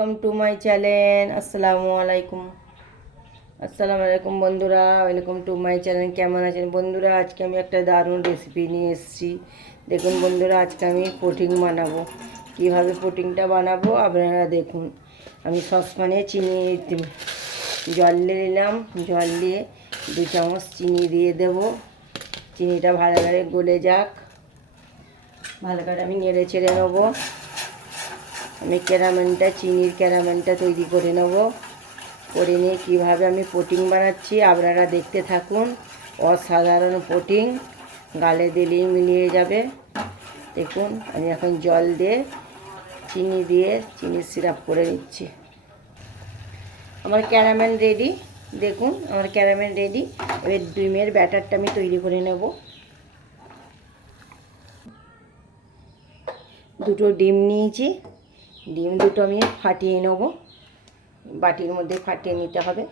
Welcome to my channel. আসসালামু আলাইকুম বন্ধুরা, ওয়েলকাম টু মাই চ্যানেল। কেমন আছেন বন্ধুরা? আজকে আমি একটা দারুণ রেসিপি নিয়ে এসেছি। দেখুন বন্ধুরা, আজকে আমি পুডিং বানাবো। কীভাবে পুডিংটা বানাবো আপনারা দেখুন। আমি সসপ্যানে জল দিয়ে নিলাম, জল দিয়ে 2 চামচ চিনি দিয়ে দেব। চিনিটা ভালো করে গলে যাক, ভালো করে আমি নেড়ে চেড়ে নেবো। আমি চিনির ক্যারামেলটা তৈরি করে নেব। করে নিয়ে কীভাবে আমি পুডিং বানাচ্ছি আপনারা দেখতে থাকুন। অসাধারণ পুডিং, গালে দিলেই মিলিয়ে যাবে। দেখুন আমি এখন জল দিয়ে চিনির সিরাপ করে নিচ্ছি। আমার ক্যারামেল রেডি। দেখুন আমার ক্যারামেল রেডি। এবার ডিমের ব্যাটারটা আমি তৈরি করে নেব। 2টো ডিম নিয়েছি। ডিম দুটো আমি ফাটিয়ে নেব, বাটির মধ্যে ফাটিয়ে নিতে হবে।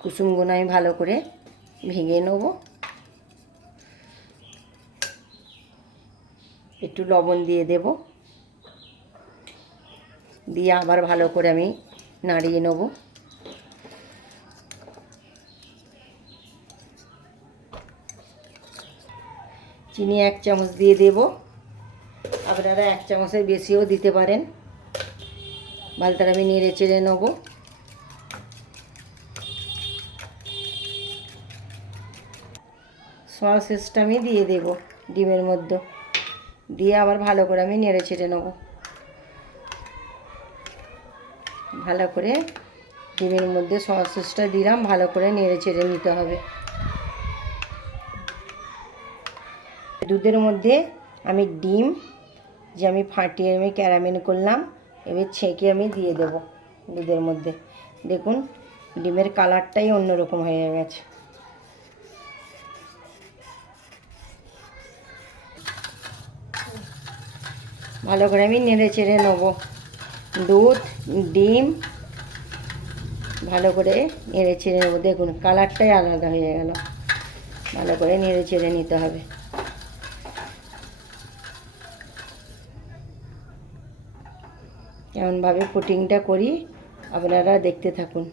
কুসুমগুলো আমি ভালো করে ভেঙে নেব। একটু লবণ দিয়ে দেব, দিয়ে আবার ভালো করে আমি নাড়িয়ে নেব। চিনি 1 চামচ দিয়ে দেব, আপনারা 1 চামচের বেশিও দিতে পারেন। ভালো করে আমি নেড়ে চেড়ে নেব। সসটা আমি দিয়ে দেব ডিমের মধ্যে, দিয়ে আবার ভালো করে আমি নেড়ে চেড়ে নেব। ভালো করে ডিমের মধ্যে সসটা দিলাম, ভালো করে নেড়ে চেড়ে নিতে হবে। দুধের মধ্যে আমি ডিম যে আমি ফাটিয়ে আমি ক্যারামেল করলাম, এবার ছেঁকে আমি দিয়ে দেব দুধের মধ্যে। দেখুন ডিমের কালারটাই অন্যরকম হয়ে গেছে। ভালো করে আমি নেড়ে চেড়ে নেব। দুধ ডিম ভালো করে নেড়ে চেড়ে নেব। দেখুন কালারটাই আলাদা হয়ে গেল। ভালো করে নেড়ে চেড়ে নিতে হবে। কেমনভাবে পুডিংটা করি আপনারা দেখতে থাকুন।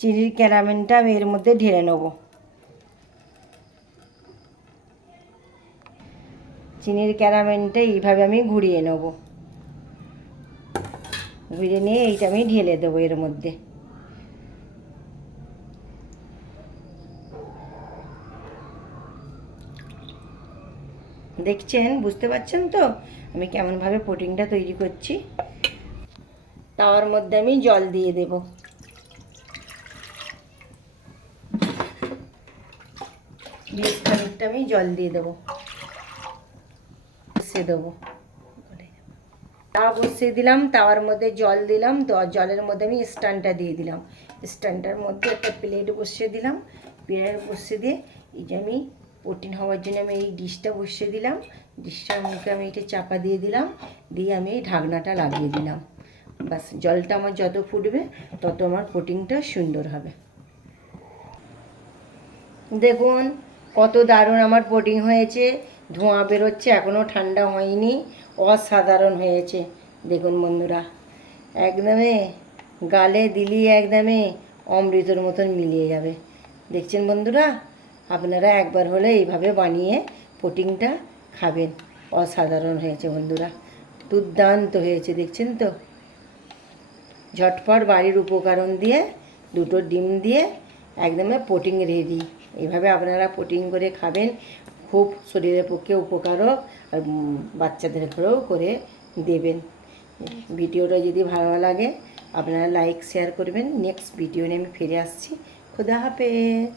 চিনির ক্যারামেলটা আমি এর মধ্যে ঢেলে নেব। চিনির ক্যারামেলটা এইভাবে আমি ঘুরিয়ে নেব। ঘুরিয়ে নিয়ে এইটা আমি ঢেলে দেবো এর মধ্যে। দেখছেন, বুঝতে পারছেন তো আমি কেমনভাবে পুডিংটা তৈরি করছি। তাওয়ার মধ্যে আমি জল দিয়ে দেব। বেশ খানিকটা আমি জল দিয়ে দেবো, বসিয়ে দেবো। তাওয়া বসিয়ে দিলাম, তাওয়ার মধ্যে জল দিলাম। জলের মধ্যে আমি স্ট্যান্ডটা দিয়ে দিলাম। স্ট্যান্ডটার মধ্যে একটা প্লেট বসিয়ে দিলাম। প্লেট বসিয়ে দিয়ে এই যে আমি পুডিং হওয়ার জন্য আমি এই ডিশটা বসিয়ে দিলাম। ডিশটার মুখে আমি এটা চাপা দিয়ে দিলাম, দিয়ে আমি এই ঢাকনাটা লাগিয়ে দিলাম। বাস জলটা আমার যত ফুটবে তত আমার পুডিংটা সুন্দর হবে। দেখুন কত দারুণ আমার পুডিং হয়েছে। ধোঁয়া বেরোচ্ছে, এখনও ঠান্ডা হয়নি। অসাধারণ হয়েছে। দেখুন বন্ধুরা, একদমে গালে দিলি একদমে অমৃতর মতন মিলিয়ে যাবে। দেখছেন বন্ধুরা, আপনারা একবার হলে এইভাবে বানিয়ে পুডিংটা খাবেন। অসাধারণ হয়েছে বন্ধুরা, দুর্দান্ত হয়েছে। দেখছেন তো, ঝটপট বাড়ির উপকরণ দিয়ে 2টো ডিম দিয়ে একদমে পুডিং রেডি। এইভাবে আপনারা পুডিং করে খাবেন, খুব শরীরের পক্ষে উপকারক, আর বাচ্চাদের ঘরেও করে দেবেন। ভিডিওটা যদি ভালো লাগে আপনারা লাইক শেয়ার করবেন। নেক্সট ভিডিও নিয়ে আমি ফিরে আসছি। খুদা হাফেজ।